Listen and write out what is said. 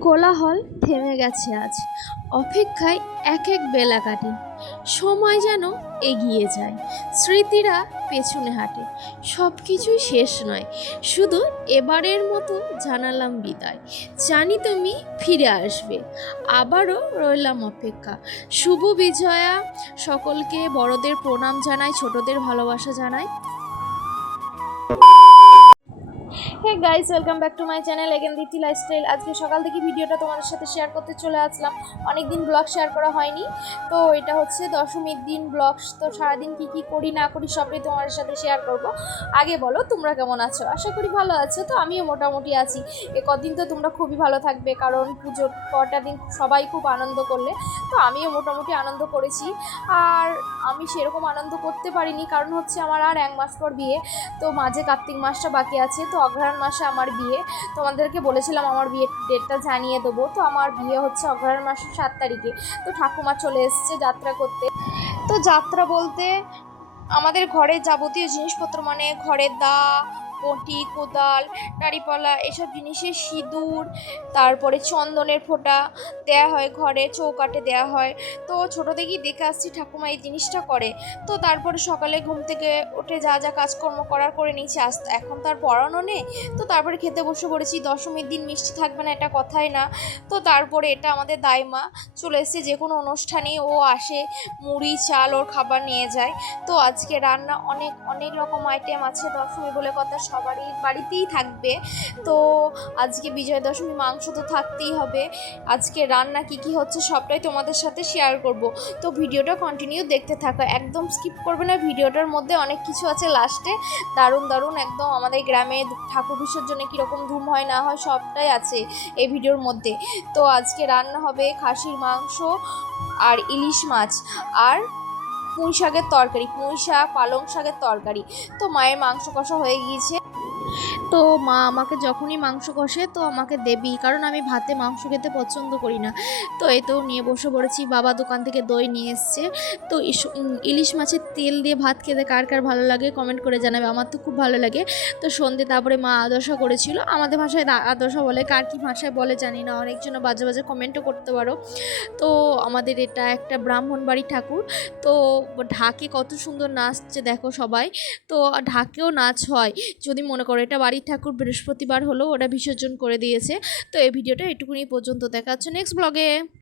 কোলাহল থেমে গেছে আজ। অপেক্ষায় এক এক বেলা কাটে। সময় যেন এগিয়ে যায়। স্মৃতিরা পেছনে হাঁটে। সব কিছুই শেষ নয়। শুধু এবারের মতো জানালাম বিদায়। জানি তুমি ফিরে আসবে। আবারও রইলাম অপেক্ষা। শুভ বিজয়া। সকলকে বড়দের প্রণাম জানায় ছোটদের ভালোবাসা জানাই। Hey guys welcome back to my channel again Diti lifestyle আজকে সকাল থেকে ভিডিওটা তোমাদের সাথে শেয়ার করতে চলে আসলাম। অনেক দিন ব্লগ শেয়ার করা হয়নি। তো এটা হচ্ছে দশমীর দিন ব্লগ তো সারাদিন কি কি করি, না করি সবই তোমাদের সাথে শেয়ার করব। আগে বলো, তোমরা কেমন আছো? আশা করি ভালো আছো। তো আমিও মোটামুটি আছি। এ কদিন তো তোমরা খুবই ভালো থাকবে, কারণ পুজোর কটা দিন সবাই খুব আনন্দ করলে। তো আমিও মোটামুটি আনন্দ করেছি। আর আমি সেরকম আনন্দ করতে পারিনি, কারণ হচ্ছে আমার আর এক মাস পর বিয়ে। তো মাঝে কার্তিক মাসটা বাকি আছে। তো অঘ্রাণ মাসে আমার বিয়ে। তোমাদেরকে বলেছিলাম আমার বিয়ের ডেটটা জানিয়ে দেবো। তো আমার বিয়ে হচ্ছে অঘ্রাণ মাসের সাত তারিখে। তো ঠাকুমা চলে এসছে যাত্রা করতে। তো যাত্রা বলতে আমাদের ঘরের যাবতীয় জিনিসপত্র মানে ঘরের দা বটি, কোদাল দাড়িপালা এসব জিনিসের সিঁদুর, তারপরে চন্দনের ফোঁটা দেয়া হয় ঘরে চৌকাটে দেয়া হয়। তো ছোটো থেকেই দেখে আসছি ঠাকুমা এই জিনিসটা করে। তো তারপরে সকালে ঘুম থেকে উঠে যা যা কাজকর্ম করার করে নিয়েছি। আস এখন তার পড়ানো নেই। তো তারপরে খেতে বসে পড়েছি। দশমীর দিন মিষ্টি থাকবে না, এটা কথাই না। তো তারপরে এটা আমাদের দাইমা চলে এসেছে যে কোনো অনুষ্ঠানে ও আসে, মুড়ি, চাল ওর খাবার নিয়ে যায়। তো আজকে রান্না অনেক অনেক রকম আইটেম আছে দশমী বলে কথা। সবারই বাড়িতেই থাকবে। তো আজকে বিজয়া দশমী মাংস তো থাকতেই হবে। আজকে রান্না কি কি হচ্ছে সবটাই তোমাদের সাথে শেয়ার করব। তো ভিডিওটা কন্টিনিউ দেখতে থাকো। একদম স্কিপ করবে না। ভিডিওটার মধ্যে অনেক কিছু আছে লাস্টে দারুণ দারুণ একদম আমাদের গ্রামে ঠাকুর বিসর্জনে কীরকম ধুম হয়, না হয় সবটাই আছে এই ভিডিওর মধ্যে। তো আজকে রান্না হবে খাসির মাংস আর ইলিশ মাছ। আর পুঁই শাকের তরকারি পুঁই শাক পালং শাকের তরকারি। তো মায়ের মাংস কষা হয়ে গিয়েছে। তো মা আমাকে যখনই মাংস কষে, তো আমাকে দেবি কারণ আমি ভাতে মাংস খেতে পছন্দ করি না। তো এই তো নিয়ে বসে পড়েছি। বাবা দোকান থেকে দই নিয়ে এসছে। তো ইলিশ মাছের তেল দিয়ে ভাত খেতে কার কার ভালো লাগে কমেন্ট করে জানাবে। আমার তো খুব ভালো লাগে। তো সন্ধে তারপরে মা আদশা করেছিল। আমাদের ভাষায় আদশা বলে, কার কী ভাষায় বলে জানি না। অনেকজন বাজে বাজে কমেন্টও করতে পারো। তো আমাদের এটা একটা ব্রাহ্মণ বাড়ি ঠাকুর। তো ঢাকে কত সুন্দর নাচছে দেখো সবাই। তো ঢাকেও নাচ হয়। যদি মনে করো এটা বাড়ির ঠাকুর বৃহস্পতিবার হলেও ওটা বিসর্জন করে দিয়েছে। তো এই ভিডিওটা এটুকুনি পর্যন্ত দেখাচ্ছে। নেক্সট ব্লগে।